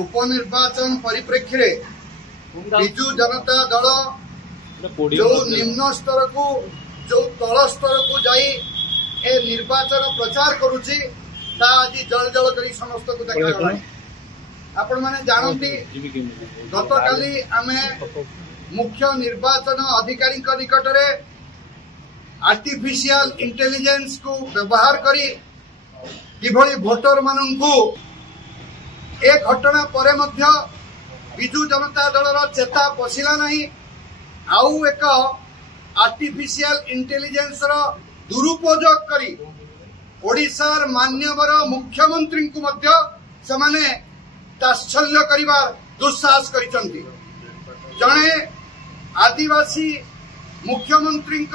उपनिर्वाचन परिप्रेक्षी विजु जनता दल जो निम्न स्तर को जो तल स्तर को जाई ए निर्वाचन प्रचार करुची आज जल जल करी समस्त को देखा आपण माने जानती गत काली आमे मुख्य निर्वाचन अधिकारी निकट रे आर्टिफिशियल इंटेलिजेंस को व्यवहार करी किभली भोटर मानू ए घटना परे मध्य विजु जनता दल चेता पशिला नहीं आउ एक आर्टिफिशियल इंटेलिजेंस दुरुपयोग करी ओडिशार मान्यवर मुख्यमंत्री को मध्य समाने ताच्छल्य करिबार दुस्साहस करिसंती। जणे आदिवासी मुख्यमंत्री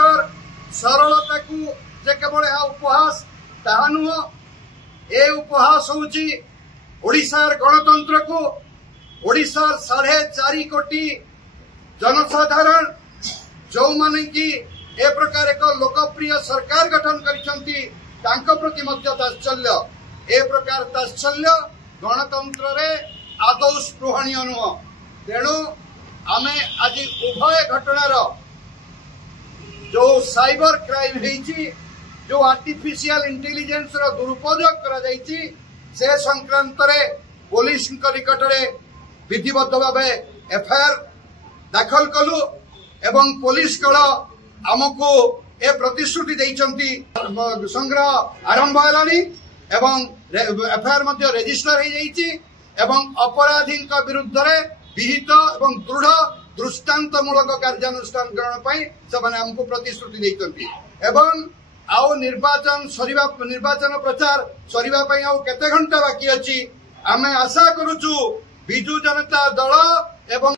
सरलता को जे केवल उपहास ताहा नुह ए उपहास होउची ओडिशार गणतंत्र को ओडिशार 4.5 कोटी जनसाधारण जो माने कि ए प्रकार एक लोकप्रिय सरकार गठन करिसंती तांको प्रति मध्य ताच्छल्य ए प्रकार ताच्छल्य गणतंत्र रे आदौ स्पृहणीय नुह। तेणु आमे आज उभय घटनार जो साइबर क्राइम हेची जो आर्टिफिशियल इंटेलिजेंस रो दुरुपयोग करा जायची से संक्रांत रे पुलिस निकट रे विधिबद्ध भाव एफआईआर दाखल कलु एवं पुलिस कल आमको ए प्रतिश्रुति देइचंती संग्रह आरंभ हेलानी एवं एफआईआर मध्य रजिस्टर हो जाइछि एवं अपराधी विरुद्ध रे विहित एवं दृढ़ दृष्टांतमूलक कार्यानुष्ठान ग्रहण पाई से आमको प्रतिश्रुति देइचंती एवं आउ निर्वाचन प्रचार सरिबा पई आउ केते घंटा बाकी अछि आमे आशा करूछु विजु जनता दल एवं